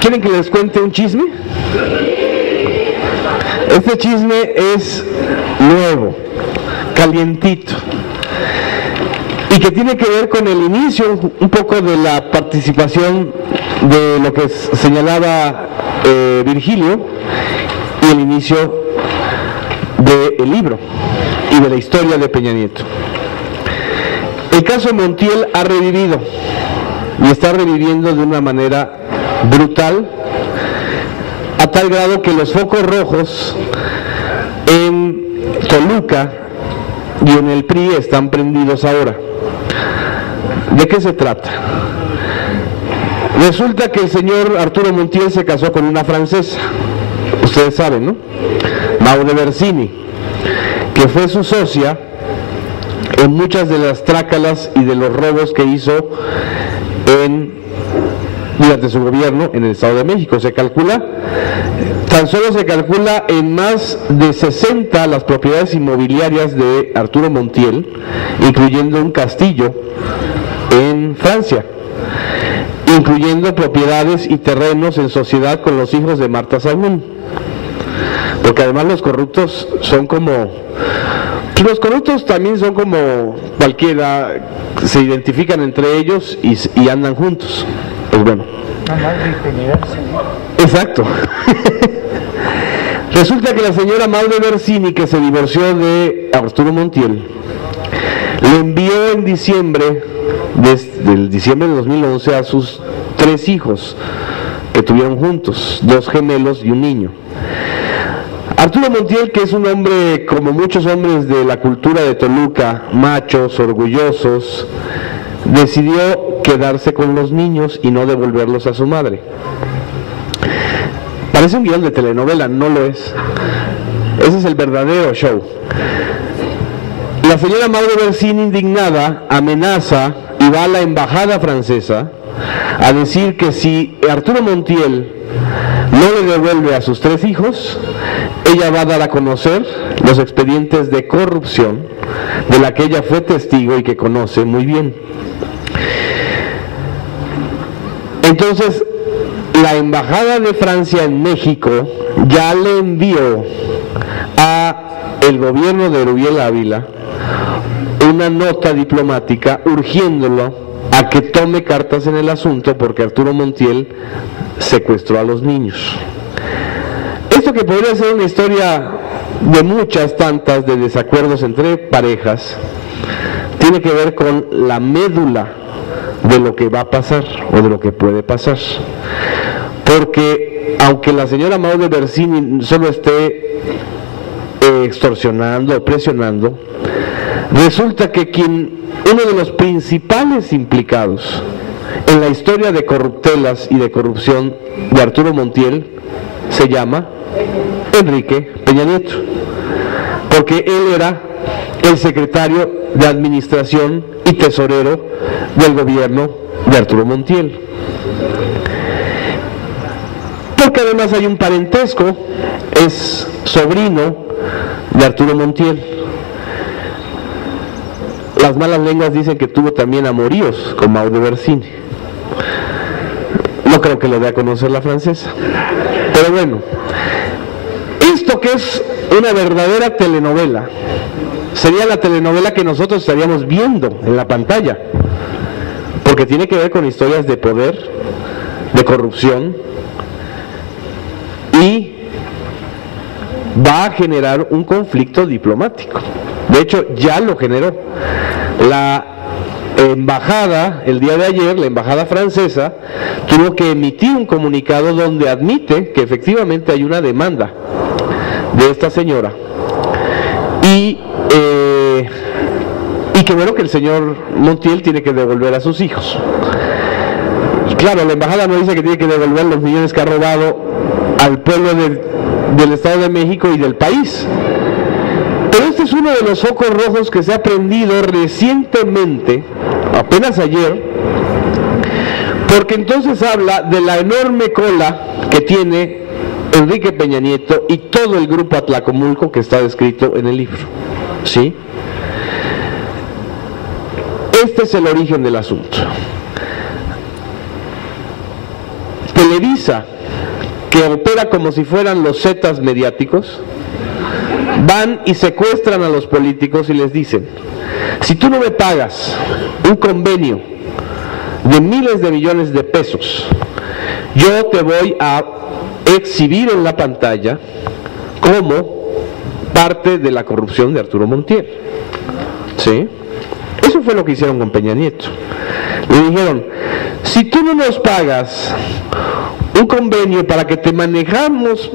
¿Quieren que les cuente un chisme? Este chisme es nuevo, calientito, y que tiene que ver con el inicio un poco de la participación de lo que señalaba Virgilio y el inicio del libro y de la historia de Peña Nieto. El caso Montiel ha revivido y está reviviendo de una manera brutal, a tal grado que los focos rojos en Toluca y en el PRI están prendidos ahora. ¿De qué se trata? Resulta que el señor Arturo Montiel se casó con una francesa, ustedes saben, ¿no? Maude Bersini, que fue su socia en muchas de las trácalas y de los robos que hizo durante su gobierno en el Estado de México. Se calcula, tan solo se calcula en más de 60 las propiedades inmobiliarias de Arturo Montiel, incluyendo un castillo en Francia, incluyendo propiedades y terrenos en sociedad con los hijos de Marta Sagún, porque además los corruptos son como... Los corruptos también son como cualquiera, se identifican entre ellos y andan juntos. Pues bueno. Exacto. Resulta que la señora Maude Bersini, que se divorció de Arturo Montiel, le envió en diciembre, del diciembre de 2011, a sus 3 hijos que tuvieron juntos, 2 gemelos y un niño. Arturo Montiel, que es un hombre como muchos hombres de la cultura de Toluca, machos, orgullosos, decidió quedarse con los niños y no devolverlos a su madre. Parece un guión de telenovela, no lo es. Ese es el verdadero show. La señora Maude Bersini, indignada, amenaza y va a la embajada francesa a decir que si Arturo Montiel no le devuelve a sus 3 hijos, ella va a dar a conocer los expedientes de corrupción de la que ella fue testigo y que conoce muy bien. Entonces, la embajada de Francia en México ya le envió a el gobierno de Rubiel Ávila una nota diplomática urgiéndolo a que tome cartas en el asunto, porque Arturo Montiel secuestró a los niños. Esto, que podría ser una historia de muchas tantas de desacuerdos entre parejas, tiene que ver con la médula de lo que va a pasar o de lo que puede pasar, porque aunque la señora Maude Bersini solo esté extorsionando o presionando, resulta que uno de los principales implicados en la historia de corruptelas y de corrupción de Arturo Montiel se llama Enrique Peña Nieto, porque él era el secretario de administración y tesorero del gobierno de Arturo Montiel. Porque además hay un parentesco, es sobrino de Arturo Montiel. Las malas lenguas dicen que tuvo también amoríos con Maude Bersini. No creo que lo dé a conocer la francesa. Pero bueno, esto, que es una verdadera telenovela, sería la telenovela que nosotros estaríamos viendo en la pantalla, porque tiene que ver con historias de poder, de corrupción, y va a generar un conflicto diplomático. De hecho, ya lo generó. La embajada, el día de ayer, la embajada francesa tuvo que emitir un comunicado donde admite que efectivamente hay una demanda de esta señora y que bueno, que el señor Montiel tiene que devolver a sus hijos. Y claro, la embajada no dice que tiene que devolver los millones que ha robado al pueblo del Estado de México y del país. Pero este es uno de los focos rojos que se ha prendido recientemente, apenas ayer, porque entonces habla de la enorme cola que tiene Enrique Peña Nieto y todo el grupo Atlacomulco que está descrito en el libro, ¿sí? Este es el origen del asunto. Televisa, que opera como si fueran los zetas mediáticos, van y secuestran a los políticos y les dicen: si tú no me pagas un convenio de miles de millones de pesos, yo te voy a exhibir en la pantalla como parte de la corrupción de Arturo Montiel. ¿Sí? Eso fue lo que hicieron con Peña Nieto. Le dijeron: si tú no nos pagas un convenio para que te manejemos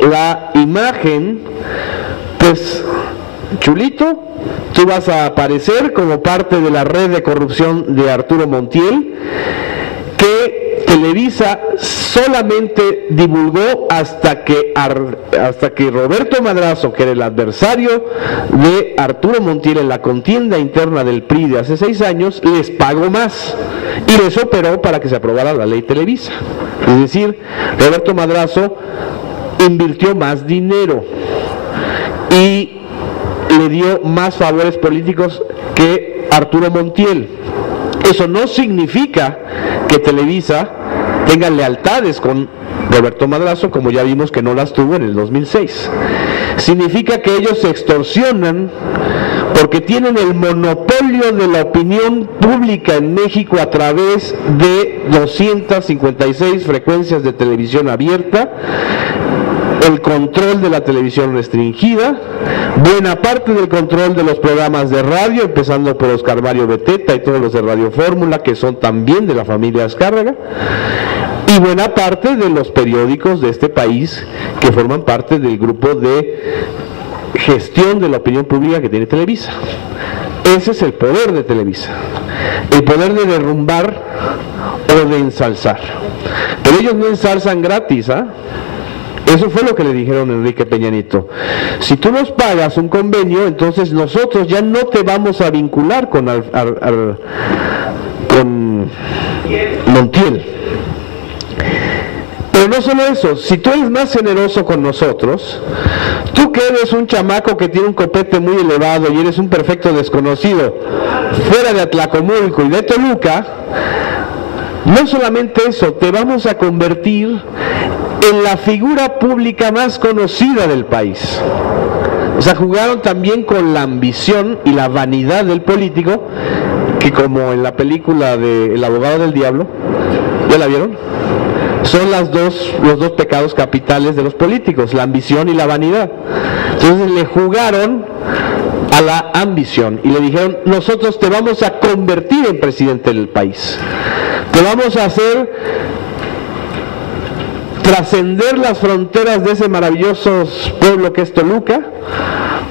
la imagen, pues chulito, tú vas a aparecer como parte de la red de corrupción de Arturo Montiel, que Televisa solamente divulgó hasta que Roberto Madrazo, que era el adversario de Arturo Montiel en la contienda interna del PRI de hace 6 años, les pagó más y les operó para que se aprobara la ley Televisa. Es decir, Roberto Madrazo invirtió más dinero y le dio más favores políticos que Arturo Montiel. Eso no significa que Televisa tenga lealtades con Roberto Madrazo, como ya vimos que no las tuvo en el 2006. Significa que ellos se extorsionan porque tienen el monopolio de la opinión pública en México a través de 256 frecuencias de televisión abierta, el control de la televisión restringida, buena parte del control de los programas de radio, empezando por Oscar Mario Beteta y todos los de Radio Fórmula, que son también de la familia Azcárraga, y buena parte de los periódicos de este país que forman parte del grupo de gestión de la opinión pública que tiene Televisa. Ese es el poder de Televisa, el poder de derrumbar o de ensalzar. Pero ellos no ensalzan gratis, ¿ah? Eso fue lo que le dijeron a Enrique Peña Nieto: si tú nos pagas un convenio, entonces nosotros ya no te vamos a vincular con Montiel. Pero no solo eso, si tú eres más generoso con nosotros, tú que eres un chamaco que tiene un copete muy elevado y eres un perfecto desconocido fuera de Atlacomulco y de Toluca, no solamente eso, te vamos a convertir en la figura pública más conocida del país. O sea, jugaron también con la ambición y la vanidad del político, que como en la película de El abogado del diablo, ¿ya la vieron? Son los dos pecados capitales de los políticos, la ambición y la vanidad. Entonces le jugaron a la ambición y le dijeron: nosotros te vamos a convertir en presidente del país, te vamos a hacer trascender las fronteras de ese maravilloso pueblo que es Toluca,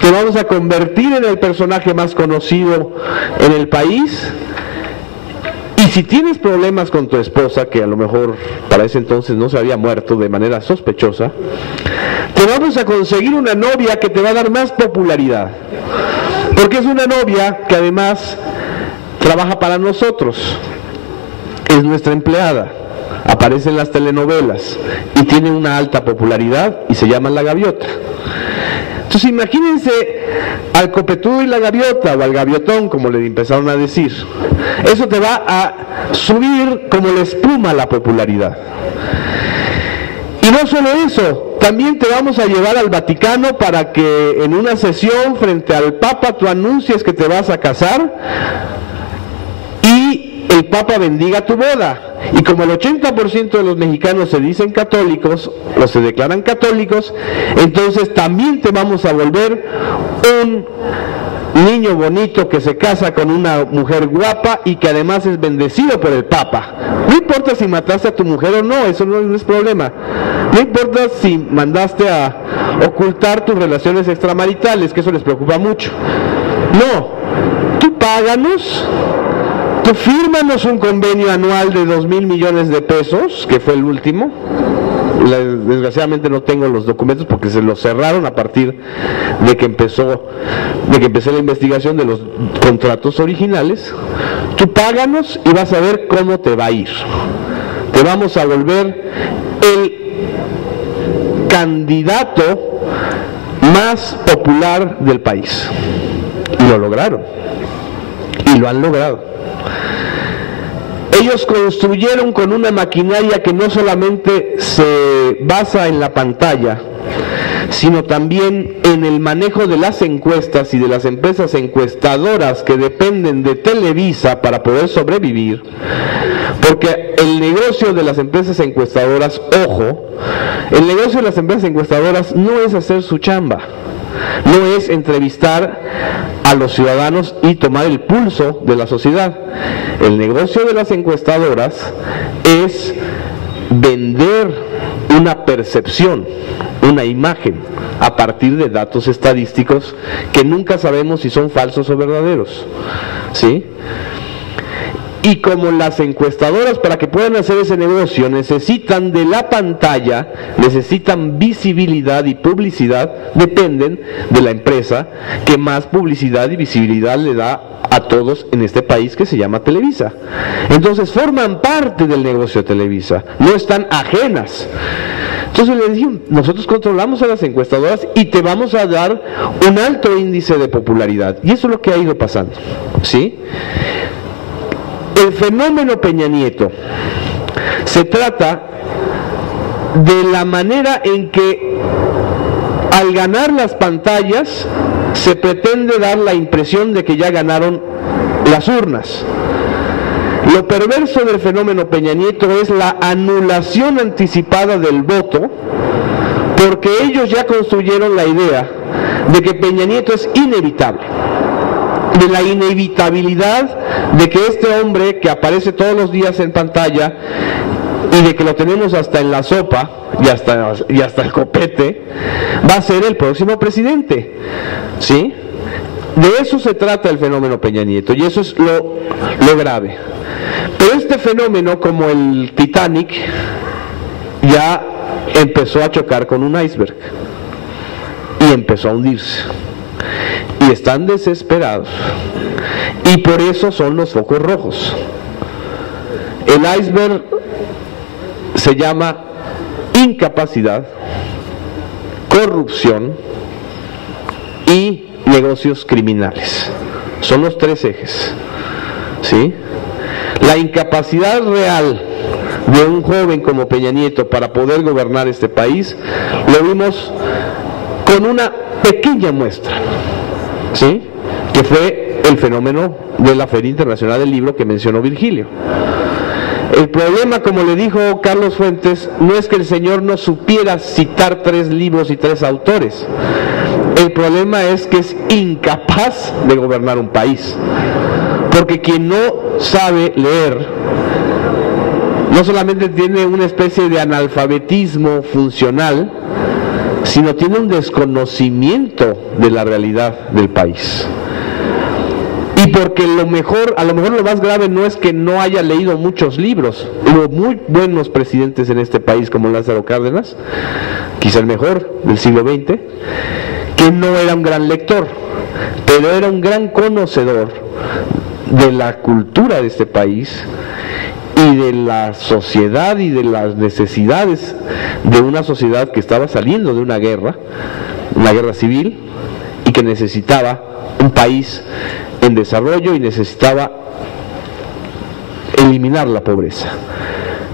te vamos a convertir en el personaje más conocido en el país, y si tienes problemas con tu esposa, que a lo mejor para ese entonces no se había muerto de manera sospechosa, te vamos a conseguir una novia que te va a dar más popularidad, porque es una novia que además trabaja para nosotros, es nuestra empleada, aparece en las telenovelas y tiene una alta popularidad y se llama La Gaviota. Entonces imagínense al copetudo y la gaviota, o al gaviotón, como le empezaron a decir. Eso te va a subir como la espuma la popularidad. Y no solo eso, también te vamos a llevar al Vaticano para que en una sesión frente al Papa tú anuncies que te vas a casar y el Papa bendiga tu boda. Y como el 80% de los mexicanos se dicen católicos o se declaran católicos, entonces también te vamos a volver un niño bonito que se casa con una mujer guapa y que además es bendecido por el Papa. No importa si mataste a tu mujer o no, eso no es problema. No importa si mandaste a ocultar tus relaciones extramaritales, que eso les preocupa mucho. No, tú páganos. Tú fírmanos un convenio anual de 2,000 millones de pesos, que fue el último. Desgraciadamente no tengo los documentos porque se los cerraron a partir de que empecé la investigación de los contratos originales. Tú páganos y vas a ver cómo te va a ir. Te vamos a volver el candidato más popular del país. Y lo lograron. Y lo han logrado. Ellos construyeron con una maquinaria que no solamente se basa en la pantalla, sino también en el manejo de las encuestas y de las empresas encuestadoras que dependen de Televisa para poder sobrevivir, porque el negocio de las empresas encuestadoras, ojo, el negocio de las empresas encuestadoras no es hacer su chamba, no es entrevistar a los ciudadanos y tomar el pulso de la sociedad. El negocio de las encuestadoras es vender una percepción, una imagen, a partir de datos estadísticos que nunca sabemos si son falsos o verdaderos, ¿sí? Y como las encuestadoras, para que puedan hacer ese negocio, necesitan de la pantalla, necesitan visibilidad y publicidad, dependen de la empresa que más publicidad y visibilidad le da a todos en este país, que se llama Televisa. Entonces forman parte del negocio de Televisa, no están ajenas. Entonces le dije, nosotros controlamos a las encuestadoras y te vamos a dar un alto índice de popularidad. Y eso es lo que ha ido pasando, ¿sí? El fenómeno Peña Nieto se trata de la manera en que al ganar las pantallas se pretende dar la impresión de que ya ganaron las urnas. Lo perverso del fenómeno Peña Nieto es la anulación anticipada del voto, porque ellos ya construyeron la idea de que Peña Nieto es inevitable, de la inevitabilidad de que este hombre que aparece todos los días en pantalla y de que lo tenemos hasta en la sopa y hasta el copete, va a ser el próximo presidente, ¿sí? De eso se trata el fenómeno Peña Nieto, y eso es lo grave. Pero este fenómeno, como el Titanic, ya empezó a chocar con un iceberg y empezó a hundirse. Y están desesperados. Y por eso son los focos rojos. El iceberg se llama incapacidad, corrupción y negocios criminales. Son los tres ejes, ¿sí? La incapacidad real de un joven como Peña Nieto para poder gobernar este país lo vimos con una pequeña muestra, ¿sí? Que fue el fenómeno de la Feria Internacional del Libro que mencionó Virgilio. El problema, como le dijo Carlos Fuentes, no es que el señor no supiera citar 3 libros y 3 autores. El problema es que es incapaz de gobernar un país. Porque quien no sabe leer, no solamente tiene una especie de analfabetismo funcional, sino tiene un desconocimiento de la realidad del país. Y porque a lo mejor lo más grave no es que no haya leído muchos libros. Hubo muy buenos presidentes en este país, como Lázaro Cárdenas, quizá el mejor del siglo XX, que no era un gran lector, pero era un gran conocedor de la cultura de este país y de la sociedad y de las necesidades de una sociedad que estaba saliendo de una guerra civil, y que necesitaba un país en desarrollo y necesitaba eliminar la pobreza.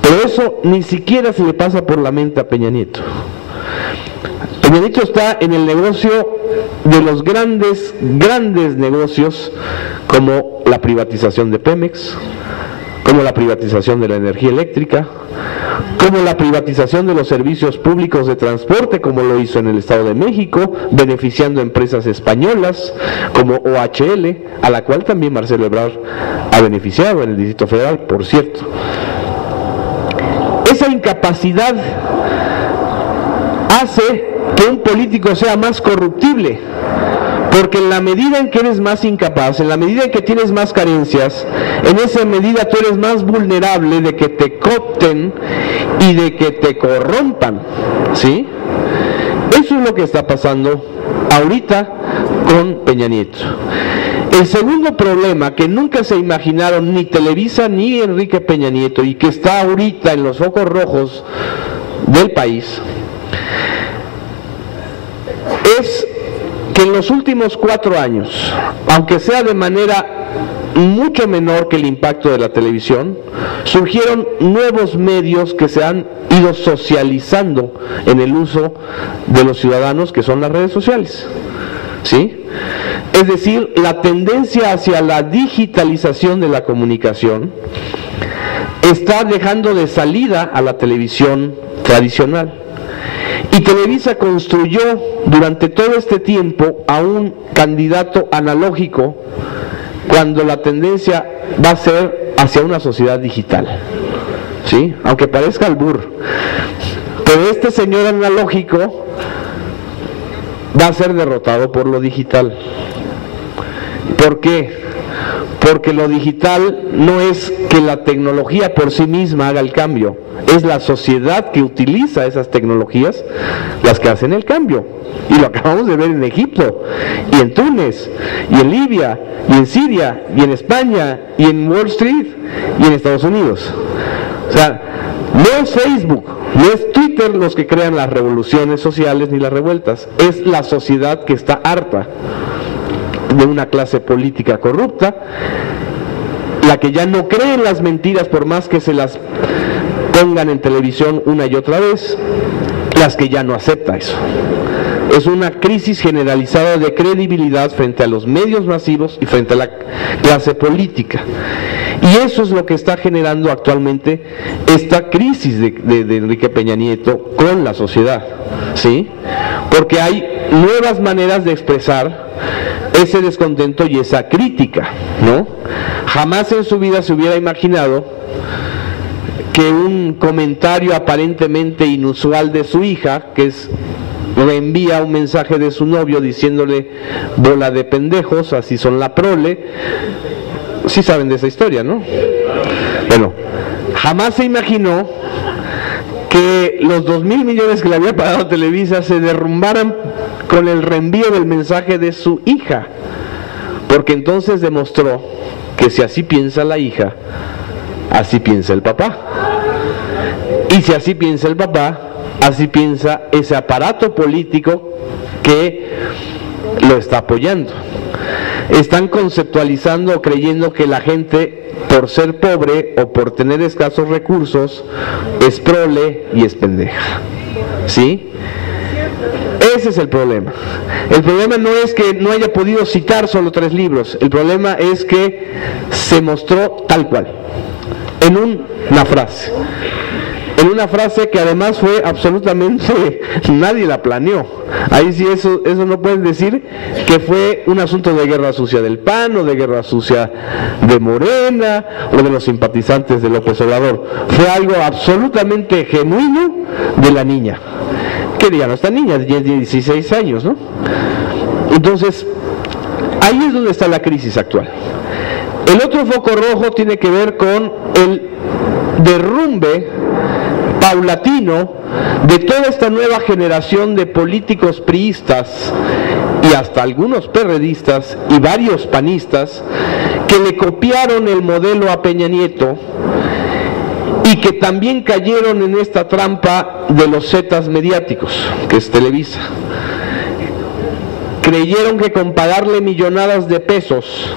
Pero eso ni siquiera se le pasa por la mente a Peña Nieto. Peña Nieto está en el negocio de los grandes negocios, como la privatización de Pemex, como la privatización de la energía eléctrica, como la privatización de los servicios públicos de transporte, como lo hizo en el Estado de México, beneficiando a empresas españolas como OHL, a la cual también Marcelo Ebrard ha beneficiado en el Distrito Federal, por cierto. Esa incapacidad hace que un político sea más corruptible, porque en la medida en que eres más incapaz, en la medida en que tienes más carencias, en esa medida tú eres más vulnerable de que te coopten y de que te corrompan, ¿sí? Eso es lo que está pasando ahorita con Peña Nieto. El segundo problema que nunca se imaginaron ni Televisa ni Enrique Peña Nieto, y que está ahorita en los focos rojos del país, es que en los últimos 4 años, aunque sea de manera mucho menor que el impacto de la televisión, surgieron nuevos medios que se han ido socializando en el uso de los ciudadanos, que son las redes sociales, ¿sí? Es decir, la tendencia hacia la digitalización de la comunicación está dejando de salida a la televisión tradicional. Y Televisa construyó durante todo este tiempo a un candidato analógico cuando la tendencia va a ser hacia una sociedad digital, ¿sí? Aunque parezca albur. Pero este señor analógico va a ser derrotado por lo digital. ¿Por qué? Porque lo digital no es que la tecnología por sí misma haga el cambio, es la sociedad que utiliza esas tecnologías las que hacen el cambio. Y lo acabamos de ver en Egipto, y en Túnez, y en Libia, y en Siria, y en España, y en Wall Street, y en Estados Unidos. O sea, no es Facebook, no es Twitter los que crean las revoluciones sociales ni las revueltas, es la sociedad que está harta de una clase política corrupta, la que ya no cree en las mentiras por más que se las pongan en televisión una y otra vez, las que ya no acepta eso. Es una crisis generalizada de credibilidad frente a los medios masivos y frente a la clase política. Y eso es lo que está generando actualmente esta crisis de Enrique Peña Nieto con la sociedad, ¿sí? Porque hay nuevas maneras de expresar ese descontento y esa crítica, ¿no? Jamás en su vida se hubiera imaginado que un comentario aparentemente inusual de su hija, que es reenvía un mensaje de su novio diciéndole bola de pendejos, así son la prole, sí saben de esa historia, ¿no? Bueno, jamás se imaginó que los 2.000 millones que le había pagado Televisa se derrumbaran con el reenvío del mensaje de su hija, porque entonces demostró que si así piensa la hija, así piensa el papá, y si así piensa el papá, así piensa ese aparato político que lo está apoyando. Están conceptualizando o creyendo que la gente, por ser pobre o por tener escasos recursos, es prole y es pendeja, ¿sí? Ese es el problema. El problema no es que no haya podido citar solo 3 libros, el problema es que se mostró tal cual, en una frase. En una frase que además fue absolutamente, nadie la planeó. Ahí sí eso no pueden decir que fue un asunto de guerra sucia del PAN o de guerra sucia de Morena o de los simpatizantes de López Obrador. Fue algo absolutamente genuino de la niña. ¿Qué digan? Esta niña de 16 años, ¿no? Entonces, ahí es donde está la crisis actual. El otro foco rojo tiene que ver con el derrumbe paulatino de toda esta nueva generación de políticos priistas y hasta algunos perredistas y varios panistas que le copiaron el modelo a Peña Nieto y que también cayeron en esta trampa de los zetas mediáticos, que es Televisa. Creyeron que con pagarle millonadas de pesos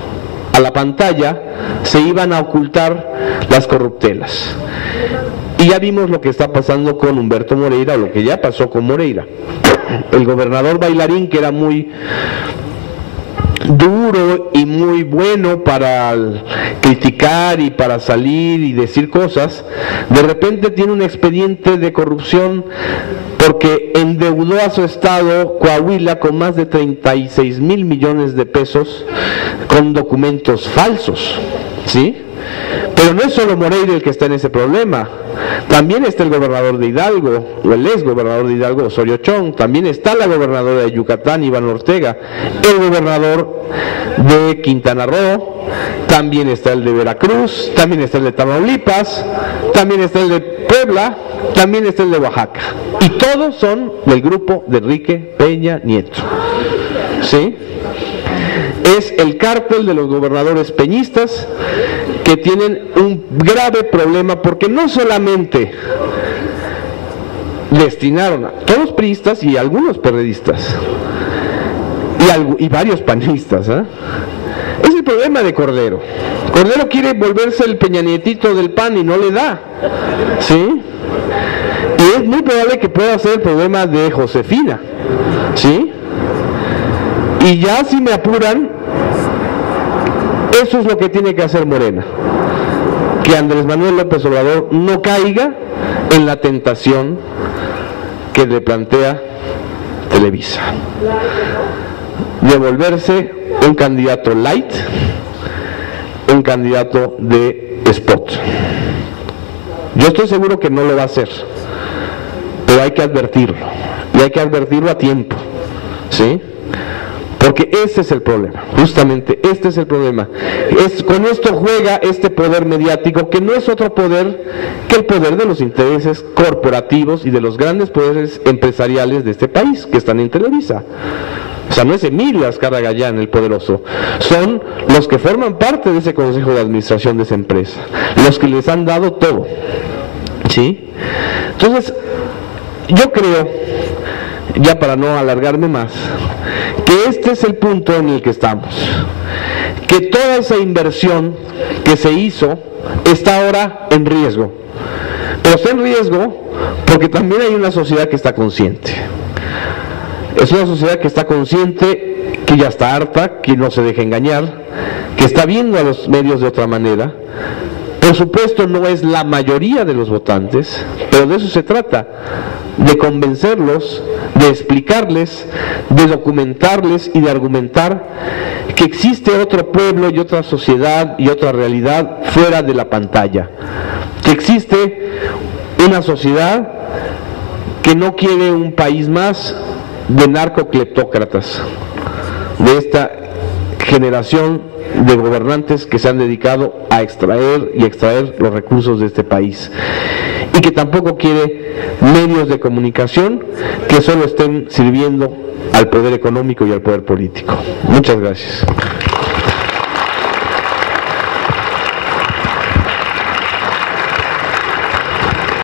a la pantalla se iban a ocultar las corruptelas. Y ya vimos lo que está pasando con Humberto Moreira, o lo que ya pasó con Moreira. El gobernador bailarín, que era muy duro y muy bueno para criticar y para salir y decir cosas, de repente tiene un expediente de corrupción porque endeudó a su estado Coahuila con más de 36,000 millones de pesos con documentos falsos, ¿sí? Pero no es solo Moreira el que está en ese problema, también está el gobernador de Hidalgo, o el ex gobernador de Hidalgo, Osorio Chong, también está la gobernadora de Yucatán, Iván Ortega, el gobernador de Quintana Roo, también está el de Veracruz, también está el de Tamaulipas, también está el de Puebla, también está el de Oaxaca, y todos son del grupo de Enrique Peña Nieto, ¿sí? Es el cártel de los gobernadores peñistas que tienen un grave problema porque no solamente destinaron a todos priistas y algunos perredistas y varios panistas, ¿eh? Es el problema de Cordero. Cordero quiere volverse el Peña Nietito del PAN y no le da, ¿sí? Y es muy probable que pueda ser el problema de Josefina, ¿sí? Y ya si me apuran, eso es lo que tiene que hacer Morena, que Andrés Manuel López Obrador no caiga en la tentación que le plantea Televisa, de volverse un candidato light, un candidato de spot. Yo estoy seguro que no lo va a hacer, pero hay que advertirlo, y hay que advertirlo a tiempo, ¿sí? Porque ese es el problema, justamente este es el problema. Con esto juega este poder mediático, que no es otro poder que el poder de los intereses corporativos y de los grandes poderes empresariales de este país, que están en Televisa. O sea, no es Emilio Azcárraga Gallán el poderoso, son los que forman parte de ese consejo de administración de esa empresa, los que les han dado todo, ¿sí? Entonces, yo creo, ya para no alargarme más, que este es el punto en el que estamos, que toda esa inversión que se hizo está ahora en riesgo, pero está en riesgo porque también hay una sociedad que está consciente. Es una sociedad que está consciente, que ya está harta, que no se deja engañar, que está viendo a los medios de otra manera. Por supuesto no es la mayoría de los votantes, pero de eso se trata, de convencerlos, de explicarles, de documentarles y de argumentar que existe otro pueblo y otra sociedad y otra realidad fuera de la pantalla, que existe una sociedad que no quiere un país más de narcocleptócratas, de esta generación de gobernantes que se han dedicado a extraer y extraer los recursos de este país, y que tampoco quiere medios de comunicación que solo estén sirviendo al poder económico y al poder político. Muchas gracias.